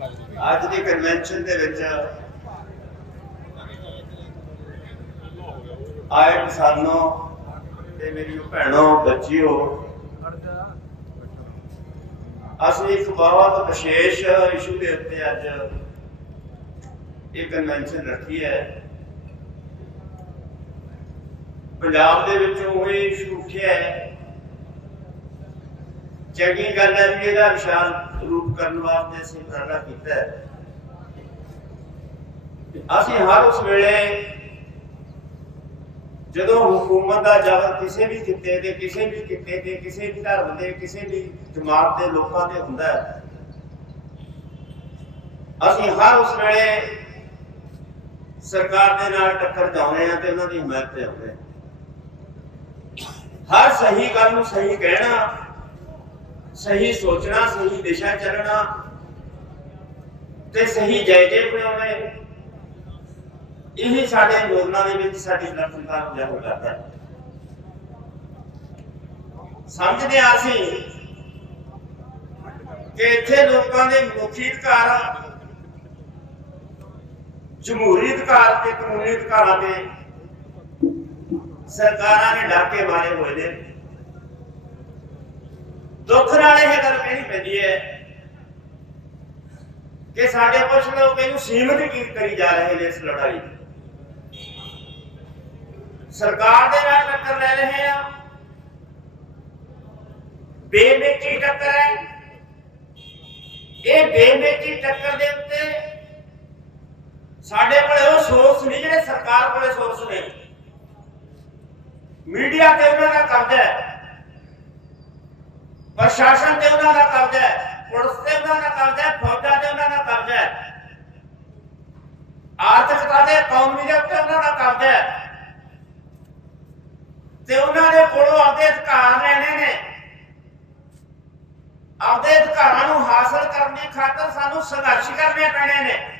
ਅੱਜ ਦੀ ਕਨਵੈਨਸ਼ਨ ਦੇ ਵਿੱਚ ਆਏ ਕਿਸਾਨੋ ਤੇ ਮੇਰੀ ਭੈਣੋ, ਬੱਚਿਓ। ਅਸੀਂ ਇੱਕ ਬਹੁਤ ਵਿਸ਼ੇਸ਼ ਇਸ਼ੂ ਦੇ ਉੱਤੇ ਅੱਜ ਇਹ ਕਨਵੈਨਸ਼ਨ ਰੱਖੀ ਹੈ। ਪੰਜਾਬ ਦੇ ਵਿੱਚ ਉਹ ਇਸ਼ੂ ਉੱਠਿਆ ਹੈ। ਚੰਗੀ ਗੱਲ ਹੈ ਵੀ ਇਹਦਾ ਵਿਸ਼ਾਲ ਰੂਪ ਕਰਨ ਵਾਸਤੇ ਅਸੀਂ ਉਪਰਾਲਾ ਕੀਤਾ ਹੈ। ਅਸੀਂ ਹਰ ਉਸ ਵੇਲੇ ਜਦੋਂ ਹਕੂਮਤ ਦਾ ਜ਼ਬਰ ਕਿਸੇ ਵੀ ਕਿੱਤੇ ਤੇ, ਕਿਸੇ ਵੀ ਕਿੱਤੇ ਤੇ, ਕਿਸੇ ਵੀ ਧਰਮ ਦੇ, ਕਿਸੇ ਵੀ ਜਮਾਤ ਦੇ ਲੋਕਾਂ ਤੇ ਹੁੰਦਾ ਹੈ। ਅਸੀਂ ਹਰ ਉਸ ਵੇਲੇ ਸਰਕਾਰ ਦੇ ਨਾਲ ਟੱਕਰ ਚਾਉਂਦੇ ਆ ਤੇ ਉਹਨਾਂ ਦੀ ਹਿਮਾਇਤ ਤੇ ਆਉਂਦੇ ਹਰ ਸਹੀ ਗੱਲ ਨੂੰ ਸਹੀ ਕਹਿਣਾ ਸਹੀ ਸੋਚਣਾ, ਸਹੀ ਦਿਸ਼ਾ ਚੱਲਣਾ ਤੇ ਸਹੀ ਜਾਇਜ਼ੇ ਬਣਾਉਣੇ ਇਹ ਸਾਡੇ ਅੰਦੋਲਨਾਂ ਦੇ ਵਿੱਚ ਸਾਡੀ ਲੜਨਤਾ ਨੂੰ ਜਾਗਰ ਕਰਦਾ ਹੈ। ਸਮਝਦੇ ਆ ਅਸੀਂ ਕਿ ਇੱਥੇ ਲੋਕਾਂ ਦੇ ਮੁਖੀ ਅਧਿਕਾਰ, ਜਮਹੂਰੀ ਅਧਿਕਾਰ ਤੇ ਕਾਨੂੰਨੀ ਅਧਿਕਾਰਾਂ ਤੇ ਸਰਕਾਰਾਂ ਨੇ ਡਾਕੇ ਮਾਰੇ ਹੋਏ ਨੇ। ਦੁੱਖ ਨਾਲ ਇਹ ਗੱਲ ਕਹਿਣੀ ਪੈਂਦੀ ਹੈ ਕਿ ਸਾਡੇ ਕੁਝ ਲੋਕ ਇਹਨੂੰ ਸੀਮਤ ਕੀ ਕਰੀ ਜਾ ਰਹੇ ਨੇ ਇਸ ਲੜਾਈ ਸਰਕਾਰ ਦੇ ਨਾਲ ਟੱਕਰ ਲੈ ਰਹੇ ਆ ਬੇਮੇਚੀ ਟੱਕਰ ਹੈ ਇਹ ਬੇਮੇਚੀ ਟੱਕਰ ਦੇ ਉੱਤੇ ਸਾਡੇ ਕੋਲੇ ਉਹ ਸੋਰਸ ਨਹੀਂ ਜਿਹੜੇ ਸਰਕਾਰ ਕੋਲੇ ਸੋਰਸ ਨੇ ਮੀਡੀਆ ਤੇ ਉਹਨਾਂ ਦਾ ਕਬਜ਼ਾ ਹੈ ਪ੍ਰਸ਼ਾਸਨ ਤੇ ਉਹਨਾਂ ਦਾ ਕਬਜ਼ਾ ਹੈ, ਪੁਲਿਸ ਤੇ ਉਹਨਾਂ ਦਾ ਕਬਜ਼ਾ ਹੈ, ਫੌਜਾਂ ਤੇ ਉਹਨਾਂ ਦਾ ਕਬਜ਼ਾ ਹੈ। ਆਰਥਿਕਤਾ ਦੇ ਕੌਮੀ ਦੇ ਉੱਤੇ ਉਹਨਾਂ ਦਾ ਕਬਜ਼ਾ ਹੈ। ਤੇ ਉਹਨਾਂ ਦੇ ਕੋਲੋਂ ਆਪਦੇ ਅਧਿਕਾਰ ਲੈਣੇ ਨੇ। ਆਪਦੇ ਅਧਿਕਾਰਾਂ ਨੂੰ ਹਾਸਲ ਕਰਨ ਦੀ ਖਾਤਰ ਸਾਨੂੰ ਸੰਘਰਸ਼ ਕਰਨੇ ਪੈਣੇ ਨੇ।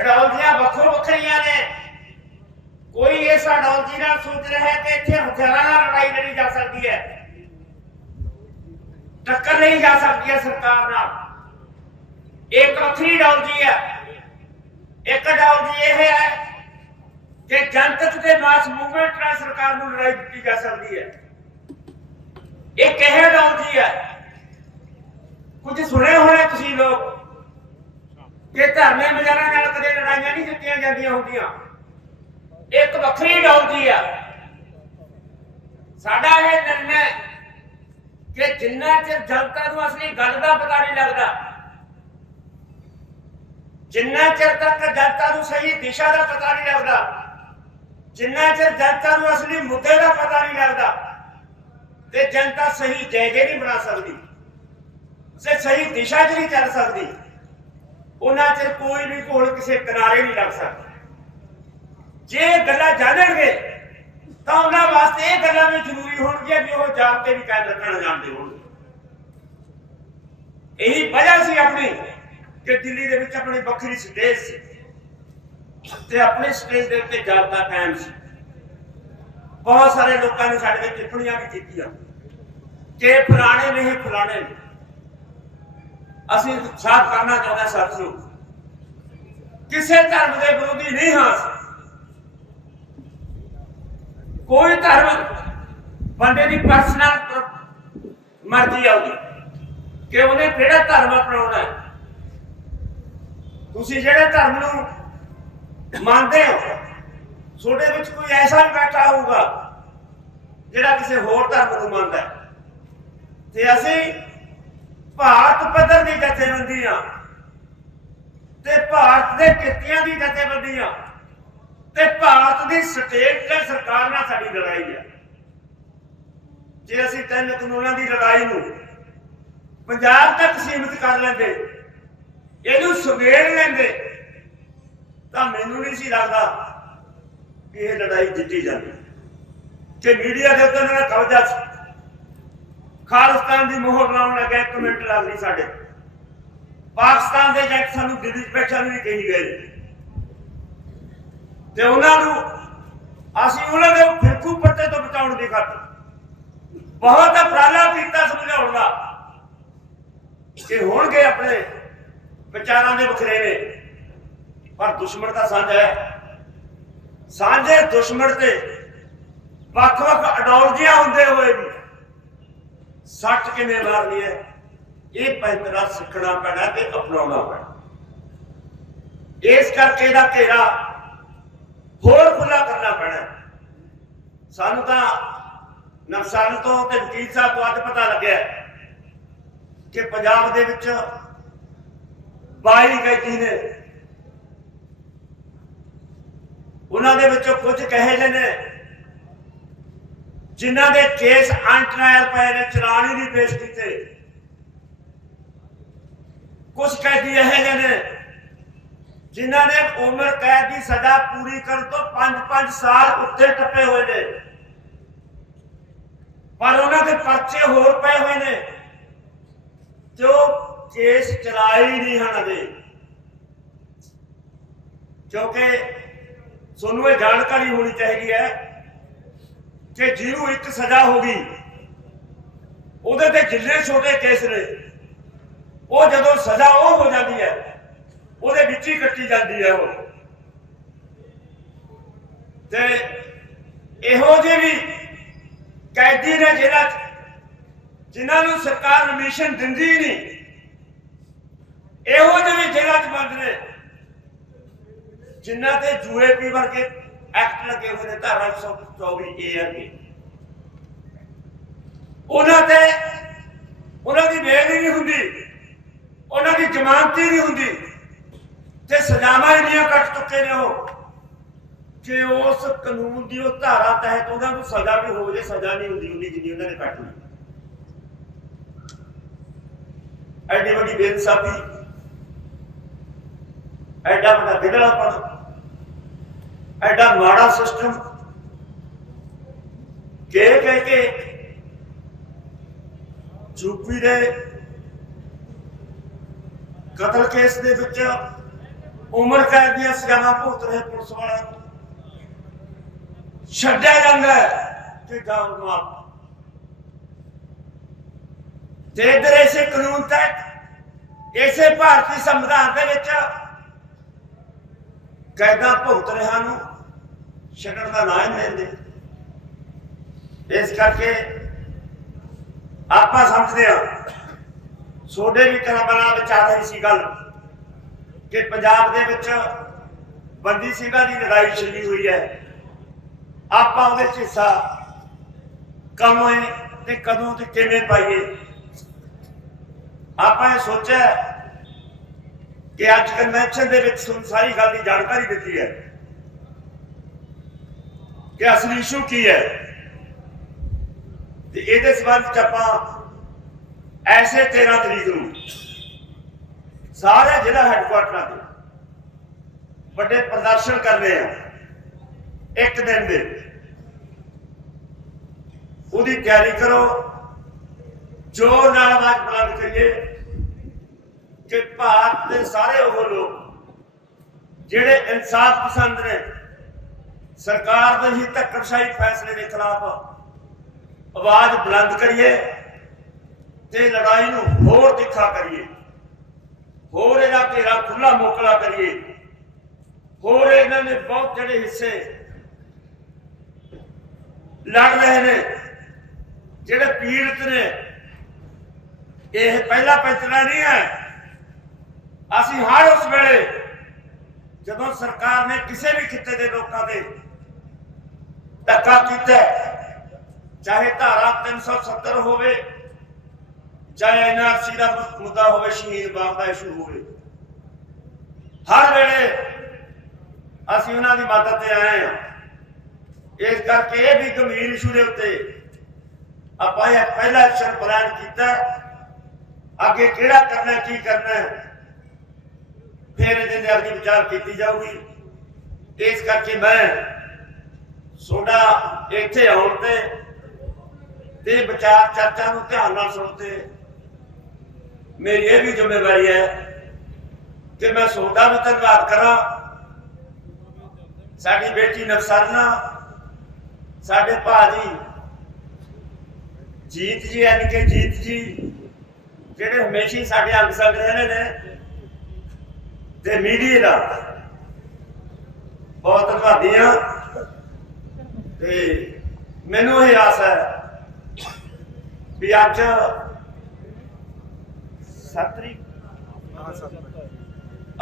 ਅਡਾਲਜੀਆਂ ਵੱਖੋ ਵੱਖਰੀਆਂ ਨੇ। ਕੋਈ ਇਸ ਅਡਾਲਜੀ ਨਾਲ ਸੋਚ ਰਿਹਾ ਹੈ ਕਿ ਇੱਥੇ ਹਥਿਆਰਾਂ ਨਾਲ ਲੜਾਈ ਲੜੀ ਜਾ ਸਕਦੀ ਹੈ। ਟੱਕਰ ਨਹੀਂ ਜਾ ਸਕਦੀ ਹੈ ਸਰਕਾਰ ਨਾਲ। ਇੱਕ ਵੱਖਰੀ ਅਡਾਲਜੀ ਹੈ। ਇੱਕ ਅਡਾਲਜੀ ਇਹ ਹੈ ਕਿ ਜਨਤਕ ਤੇ ਮਾਸ ਮੂਵਮੈਂਟ ਨਾਲ ਸਰਕਾਰ ਨੂੰ ਲੜਾਈ ਦਿੱਤੀ ਜਾ ਸਕਦੀ ਹੈ। ਇਹ ਕਿਹੇ ਅਡਾਲਜੀ ਹੈ, ਕੁਝ ਸੁਣੇ ਹੋਣੇ ਤੁਸੀਂ ਲੋਕ, ਕਿ ਧਰਨੇ ਮਜਾਰਾਂ ਨਾਲ ਕਦੇ ਲੜਾਈਆਂ ਨਹੀਂ ਦਿੱਤੀਆਂ ਜਾਂਦੀਆਂ ਹੁੰਦੀਆਂ। ਇੱਕ ਵੱਖਰੀ ਡੌਲਜੀ ਆ ਸਾਡਾ ਇਹ ਨਿਰਣਾ ਕਿ ਜਿੰਨਾ ਚਿਰ ਜਨਤਾ ਨੂੰ ਅਸਲੀ ਗੱਲ ਦਾ ਪਤਾ ਨਹੀਂ ਲੱਗਦਾ, ਜਿੰਨਾ ਚਿਰ ਤੱਕ ਜਨਤਾ ਨੂੰ ਸਹੀ ਦਿਸ਼ਾ ਦਾ ਪਤਾ ਨਹੀਂ ਲੱਗਦਾ, ਜਿੰਨਾ ਚਿਰ ਜਨਤਾ ਨੂੰ ਅਸਲੀ ਮੁੱਦੇ ਦਾ ਪਤਾ ਨਹੀਂ ਲੱਗਦਾ, ਤੇ ਜਨਤਾ ਸਹੀ ਜਾਇਜ਼ੇ ਨਹੀਂ ਬਣਾ ਸਕਦੀ ਸੇ ਸਹੀ ਦਿਸ਼ਾ 'ਚ ਨਹੀਂ ਚੱਲ ਸਕਦੀ, ਉਹਨਾਂ ਚਿਰ ਕੋਈ ਵੀ ਕੋਲ ਕਿਸੇ ਕਿਨਾਰੇ ਨਹੀਂ ਲੱਗ ਸਕਦਾ। ਜੇ ਗੱਲਾਂ ਜਾਣਨਗੇ ਤਾਂ ਉਹਨਾਂ ਵਾਸਤੇ ਇਹ ਗੱਲਾਂ ਵੀ ਜ਼ਰੂਰੀ ਹੋਣਗੀਆਂ ਵੀ ਉਹ ਜਾਣ ਕੇ ਵੀ ਕਾਇਮ ਰੱਖਣਾ ਜਾਣਦੇ ਹੋਣ ਇਹੀ ਵਜ੍ਹਾ ਸੀ ਆਪਣੀ ਕਿ ਦਿੱਲੀ ਦੇ ਵਿੱਚ ਆਪਣੀ ਵੱਖਰੀ ਸਟੇਜ ਸੀ ਤੇ ਆਪਣੇ ਸਟੇਜ ਦੇ ਉੱਤੇ ਜਾਬਤਾ ਕਾਇਮ ਸੀ। ਬਹੁਤ ਸਾਰੇ ਲੋਕਾਂ ਨੇ ਸਾਡੇ ਵਿੱਚ ਟਿੱਪਣੀਆਂ ਵੀ ਕੀਤੀਆਂ। ਕਿ ਪੁਰਾਣੇ ਨਹੀਂ, ਫਲਾਣੇ ਨੇ ਅਸੀਂ ਸਾਫ਼ ਕਰਨਾ ਚਾਹੁੰਦੇ ਸੱਚ ਕਿਸੇ ਧਰਮ ਦੇ ਵਿਰੋਧੀ ਨਹੀਂ ਹਾਂ ਕੋਈ ਧਰਮ ਬੰਦੇ ਦੀ ਪਰਸਨਲ ਮਰਜ਼ੀ ਆਉਦੀ ਕਿ ਉਹਨੇ ਕਿਹੜਾ ਧਰਮ ਅਪਣਾਉਣਾ ਹੈ? ਤੁਸੀਂ ਜਿਹੜੇ ਧਰਮ ਨੂੰ ਮੰਨਦੇ ਹੋ, ਤੁਹਾਡੇ ਵਿੱਚ ਕੋਈ ਐਸਾ ਵੀ ਬੈਠਾ ਹੋਊਗਾ ਜਿਹੜਾ ਕਿਸੇ ਹੋਰ ਧਰਮ ਨੂੰ ਮੰਨਦਾ ਤੇ ਅਸੀਂ ਭਾਰਤ ਪੱਧਰ ਦੀ ਜਥੇਬੰਦੀਆਂ ਤੇ ਭਾਰਤ ਦੇ ਕਿਰਤੀਆਂ ਦੀ ਜਥੇਬੰਦੀਆਂ ਤੇ ਭਾਰਤ ਦੀ ਸਟੇਟ ਤੇ ਸਰਕਾਰ ਨਾਲ ਸਾਡੀ ਲੜਾਈ ਹੈ ਜੇ ਅਸੀਂ ਤਿੰਨ ਕਾਨੂੰਨਾਂ ਦੀ ਲੜਾਈ ਨੂੰ ਪੰਜਾਬ ਤੱਕ ਸੀਮਿਤ ਕਰ ਲੈਂਦੇ, ਇਹਨੂੰ ਸੁਮੇੜ ਲੈਂਦੇ, ਤਾਂ ਮੈਨੂੰ ਨਹੀਂ ਸੀ ਲੱਗਦਾ ਕਿ ਇਹ ਲੜਾਈ ਜਿੱਤੀ ਜਾਂਦੀ ਕਿ ਮੀਡੀਆ ਦੇ ਉੱਤੇ ਉਹਨਾਂ ਕਬਜ਼ਾ ਸੀ, ਖਾਲਿਸਤਾਨ ਦੀ ਮੋਹਰ ਲਾਉਣ ਲੱਗਾ ਇੱਕ ਮਿੰਟ ਲੱਗਦੀ ਸਾਡੇ। ਪਾਕਿਸਤਾਨ ਦੇ ਜੱਟ ਸਾਨੂੰ ਦਿੱਲੀ 'ਚ ਬੈਠਾ ਨੂੰ ਵੀ ਕਹੀ ਗਏ। ਤੇ ਉਹਨਾਂ ਨੂੰ ਅਸੀਂ ਉਹਨਾਂ ਦੇ ਫਿਰਕੂ ਪੱਤੇ ਤੋਂ ਬਚਾਉਣ ਦੀ ਖਾਤਰ ਬਹੁਤ ਉਪਰਾਲਾ ਕੀਤਾ ਸਮਝਾਉਣ ਦਾ। ਕਿ ਹੋਣਗੇ ਆਪਣੇ ਵਿਚਾਰਾਂ ਦੇ ਵੱਖਰੇ ਨੇ ਪਰ ਦੁਸ਼ਮਣ ਤਾਂ ਸਾਂਝਾ ਹੈ। ਸਾਂਝੇ ਦੁਸ਼ਮਣ ਤੇ ਵੱਖ-ਵੱਖ ਅਡੋਲਜੀਆਂ ਹੁੰਦੇ ਹੋਏ ਵੀ ਸੱਟ ਕਿਵੇਂ ਮਾਰਨੀ ਹੈ, ਇਹ ਪੈਂਤਰਾ ਸਿੱਖਣਾ ਪੈਣਾ ਤੇ ਅਪਣਾਉਣਾ ਪੈਣਾ। ਇਸ ਕਰਕੇ ਇਹਦਾ ਘੇਰਾ ਹੋਰ ਖੁੱਲਾ ਕਰਨਾ ਪੈਣਾ। ਸਾਨੂੰ ਤਾਂ ਨਫਸਾਨ ਤੋਂ ਤੇ ਵਕੀਲ ਸਾਹਿਬ ਤੋਂ ਅੱਜ ਪਤਾ ਲੱਗਿਆ ਕਿ ਪੰਜਾਬ ਦੇ ਵਿੱਚ 22 ਕੈਦੀ ਨੇ ਉਹਨਾਂ ਦੇ ਵਿੱਚੋਂ ਕੁਝ ਕਹੇ ਜਿਹੇ ਨੇ ਜਿਨ੍ਹਾਂ ਦੇ ਕੇਸ ਅਨਟ੍ਰਾਇਲ ਪਏ ਨੇ, ਚਲਾਨ ਹੀ ਨਹੀਂ ਪੇਸ਼ ਕੀਤੇ। ਕੁਝ ਕੈਦੀ ਇਹ ਜਿਹੇ ਨੇ ਜਿਨ੍ਹਾਂ ਨੇ ਉਮਰ ਕੈਦ ਦੀ ਸਜ਼ਾ ਪੂਰੀ ਕਰਨ ਤੋਂ 5-5 ਸਾਲ ਉੱਤੇ ਟੱਪੇ ਹੋਏ ਨੇ। ਪਰ ਉਹਨਾਂ ਦੇ ਪਰਚੇ ਹੋਰ ਪਏ ਹੋਏ ਨੇ ਤੇ ਉਹ ਕੇਸ ਚਲਾਏ ਹੀ ਨਹੀਂ ਹਨ ਅਜੇ। ਕਿਉਂਕਿ ਤੁਹਾਨੂੰ ਇਹ ਜਾਣਕਾਰੀ ਹੋਣੀ ਚਾਹੀਦੀ ਹੈ ਕਿ ਜਿਹਨੂੰ ਇੱਕ ਸਜ਼ਾ ਹੋ ਗਈ, ਉਹਦੇ ਤੇ ਜਿੰਨੇ ਛੋਟੇ ਕੇਸ ਨੇ, ਉਹ ਜਦੋਂ ਸਜ਼ਾ ਉਹ ਹੋ ਜਾਂਦੀ ਹੈ ਉਹਦੇ ਵਿੱਚ ਹੀ ਕੱਟੀ ਜਾਂਦੀ ਹੈ ਉਹ। ਤੇ ਇਹੋ ਜਿਹੇ ਵੀ ਕੈਦੀ ਨੇ ਜਿਹੜਾ ਜਿਨ੍ਹਾਂ ਨੂੰ ਸਰਕਾਰ ਰਮਿਸ਼ਨ ਦਿੰਦੀ ਨਹੀਂ, ਇਹੋ ਜਿਹੇ ਵੀ ਜੇਲ੍ਹਾਂ 'ਚ ਬੰਦ ਨੇ, ਜਿਨ੍ਹਾਂ ਤੇ ਜੂਏ ਪੀ ਵਰਗੇ ਐਕਟ ਲੱਗੇ ਹੋਏ ਨੇ, ਧਾਰਾ 124 ਏ ਅੱਗੇ ਉਹਨਾਂ ਤੇ ਉਹਨਾਂ ਦੀ ਬੇਲ ਹੀ ਨਹੀਂ ਹੁੰਦੀ, ਉਹਨਾਂ ਦੀ ਜ਼ਮਾਨਤ ਹੀ ਨਹੀਂ ਹੁੰਦੀ। ਤੇ ਸਜ਼ਾਵਾਂ ਇੰਨੀਆਂ ਕੱਟ ਚੁੱਕੇ ਨੇ ਉਹ, ਕਿ ਉਸ ਕਾਨੂੰਨ ਦੀ ਉਹ ਧਾਰਾ ਤਹਿਤ ਉਹਨਾਂ ਨੂੰ ਸਜ਼ਾ ਵੀ ਹੋਵੇ ਸਜ਼ਾ ਨਹੀਂ ਹੁੰਦੀ ਹੁੰਦੀ ਜਿੰਨੀ ਉਹਨਾਂ ਨੇ ਕੱਟ ਲਈ। ਐਡੀ ਵੱਡੀ ਬੇਇਨਸਾਫੀ, ਐਡਾ ਵੱਡਾ ਵਿਗੜਾਪਨ ਐਡਾ ਮਾੜਾ ਸਿਸਟਮ, ਕੇ ਕਹਿ ਕੇ ਯੂਪੀ ਦੇ ਕਤਲ ਕੇਸ ਦੇ ਵਿੱਚ ਉਮਰ ਕੈਦ ਦੀਆਂ ਸਜ਼ਾਵਾਂ ਭੁਗਤ ਰਹੇ ਪੁਲਿਸ ਵਾਲਿਆਂ ਨੂੰ। ਛੱਡਿਆ ਜਾਂਦਾ ਹੈ ਕਿ ਗਾਉਂ ਤੇ ਇਧਰ ਇਸੇ ਕਾਨੂੰਨ ਤਹਿਤ, ਇਸੇ ਭਾਰਤੀ ਸੰਵਿਧਾਨ ਦੇ ਵਿੱਚ ਕੈਦਾਂ ਭੁਗਤ ਰਿਹਾ ਨੂੰ ਛੱਡਣ ਦਾ ਨਾਂ ਹੀ ਨਹੀਂ ਲੈਂਦੇ ਇਸ ਕਰਕੇ ਆਪਾਂ ਸਮਝਦੇ ਹਾਂ ਸੋਡੇ ਵੀ ਕਲਾ ਵਿਚਾਰ ਰਹੀ ਸੀ ਗੱਲ। ਕਿ ਪੰਜਾਬ ਦੇ ਵਿੱਚ ਬੰਦੀ ਸਿੰਘਾਂ ਦੀ ਲੜਾਈ ਛਿੜੀ ਹੋਈ ਹੈ। ਆਪਾਂ ਉਹਦੇ ਚ ਹਿੱਸਾ ਕਮੋਏ ਤੇ ਕਦੋਂ ਤੇ ਕਿਵੇਂ ਪਾਈਏ? ਆਪਾਂ ਇਹ ਸੋਚਿਆ ਕਿ ਅੱਜ ਕਨਵੈਨਸ਼ਨ ਦੇ ਵਿੱਚ ਤੁਹਾਨੂੰ ਸਾਰੀ ਗੱਲ ਦੀ ਜਾਣਕਾਰੀ ਦਿੱਤੀ ਹੈ। ਕਿ ਅਸਲੀ ਇਸ਼ੂ ਕੀ ਹੈ? ਤੇ ਇਹਦੇ ਸਬੰਧ ਚ ਆਪਾਂ ਐਸੇ 13 ਤਰੀਕ ਨੂੰ ਸਾਰੇ ਜ਼ਿਲ੍ਹਾ ਹੈੱਡਕੁਆਟਰਾਂ ਤੇ ਵੱਡੇ ਪ੍ਰਦਰਸ਼ਨ ਕਰਨੇ ਆ। ਇੱਕ ਦਿਨ ਦੇ ਉਹਦੀ ਤਿਆਰੀ ਕਰੋ। ਜ਼ੋਰ ਨਾਲ ਆਵਾਜ਼ ਬੁਲੰਦ ਕਰੀਏ ਕਿ ਭਾਰਤ ਦੇ ਸਾਰੇ ਉਹ ਲੋਕ ਜਿਹੜੇ ਇਨਸਾਫ ਪਸੰਦ ਨੇ, ਸਰਕਾਰ ਦੇ ਹੀ ਧੱਕੜਸ਼ਾਹੀ ਫੈਸਲੇ ਦੇ ਖਿਲਾਫ ਆਵਾਜ਼ ਬੁਲੰਦ ਕਰੀਏ ਤੇ ਲੜਾਈ ਨੂੰ ਹੋਰ ਤਿੱਖਾ ਕਰੀਏ। ਹੋਰ ਇਹਦਾ ਘੇਰਾ ਖੁੱਲਾ ਮੋਕਲਾ ਕਰੀਏ। ਹੋਰ ਇਹਨਾਂ ਨੇ ਬਹੁਤ ਜਿਹੜੇ ਹਿੱਸੇ ਲੜ ਰਹੇ ਨੇ, ਜਿਹੜੇ ਪੀੜਤ ਨੇ, ਇਹ ਪਹਿਲਾ ਪੈਂਤਰਾ ਨਹੀਂ ਹੈ। ਅਸੀਂ ਹਰ ਉਸ ਵੇਲੇ ਜਦੋਂ ਸਰਕਾਰ ਨੇ ਕਿਸੇ ਵੀ ਖਿੱਤੇ ਦੇ ਲੋਕਾਂ ਤੇ ਧੱਕਾ ਕੀਤਾ, ਚਾਹੇ ਧਾਰਾ 370 ਹੋਵੇ ਚਾਹੇ ਐਨਆਰਸੀ ਦਾ ਮੁੱਦਾ ਹੋਵੇ, ਸ਼ਹੀਦ ਬਾਪ ਦਾ ਇਸ਼ੂ ਹੋਵੇ। ਹਰ ਵੇਲੇ ਅਸੀਂ ਉਹਨਾਂ ਦੀ ਮਦਦ ਤੇ ਆਏ ਹਾਂ। ਇਸ ਕਰਕੇ ਇਹ ਵੀ ਗੰਭੀਰ ਇਸ਼ੂ ਦੇ ਉੱਤੇ ਆਪਾਂ ਇਹ ਪਹਿਲਾ ਐਕਸ਼ਨ ਪਲਾਨ ਕੀਤਾ ਅੱਗੇ ਕਿਹੜਾ ਕਰਨਾ, ਕੀ ਕਰਨਾ ਹੈ, ਫਿਰ ਇਹਦੇ ਤੇ ਅਗਲੀ ਵਿਚਾਰ ਕੀਤੀ ਜਾਊਗੀ। ਇਸ ਕਰਕੇ ਮੈਂ ਸੋਡਾ ਇੱਥੇ ਆਉਣ ਤੇ ਤੇ ਵਿਚਾਰ ਚਰਚਾ ਨੂੰ ਧਿਆਨ ਨਾਲ ਸੁਣਦੇ ਮੇਰੀ ਇਹ ਵੀ ਜ਼ਿੰਮੇਵਾਰੀ ਹੈ ਕਿ ਮੈਂ ਸੋਡਾ ਵੀ ਧੰਨਵਾਦ ਕਰਾਂ। ਸਾਡੀ ਬੇਟੀ ਨਫਸਰਨਾ ਸਾਡੇ ਭਾਜੀ ਜੀਤ ਜੀ ਯਾਨੀ ਕਿ ਜੀਤ ਜੀ, ਜਿਹੜੇ ਹਮੇਸ਼ਾ ਸਾਡੇ ਅੰਗ ਸੰਗ ਰਹੇ ਨੇ ਤੇ ਮੀਡੀਆ ਦਾ ਬਹੁਤ ਧੰਨਵਾਦੀ ਹਾਂ। ਤੇ ਮੈਨੂੰ ਇਹ ਆਸ ਹੈ ਵੀ ਅੱਜ ਸੱਤ ਤਰੀਕ?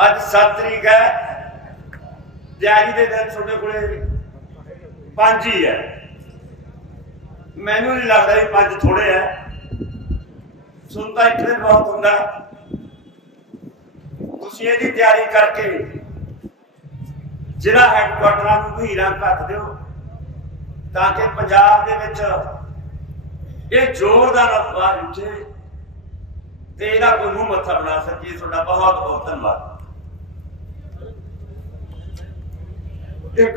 ਅੱਜ 7 ਤਰੀਕ ਹੈ। ਦਿਹਾੜੀ ਦੇ ਦਿਨ ਤੁਹਾਡੇ ਕੋਲੇ ਪੰਜ ਹੀ ਹੈ। ਮੈਨੂੰ ਨਹੀਂ ਲੱਗਦਾ ਵੀ ਪੰਜ ਥੋੜੇ ਹੈ। ਸੁਣਦਾ ਇੱਕ ਦਿਨ ਬਹੁਤ ਹੁੰਦਾ। ਤੁਸੀਂ ਇਹਦੀ ਤਿਆਰੀ ਕਰਕੇ ਜ਼ਿਲ੍ਹਾ ਹੈੱਡਕੁਆਟਰਾਂ ਨੂੰ ਵੀਰਾਂ ਕੱਟ ਦਿਓ ਤਾਂ ਕਿ ਪੰਜਾਬ ਦੇ ਵਿੱਚ ਇਹ ਜ਼ੋਰਦਾਰ ਅਖਬਾਰ ਉੱਠੇ ਤੇ ਇਹਦਾ ਕੋਈ ਮੂੰਹ ਮੱਥਾ ਬਣਾ ਸਕੀਏ ਤੁਹਾਡਾ ਬਹੁਤ ਬਹੁਤ ਧੰਨਵਾਦ। ਇੱਕ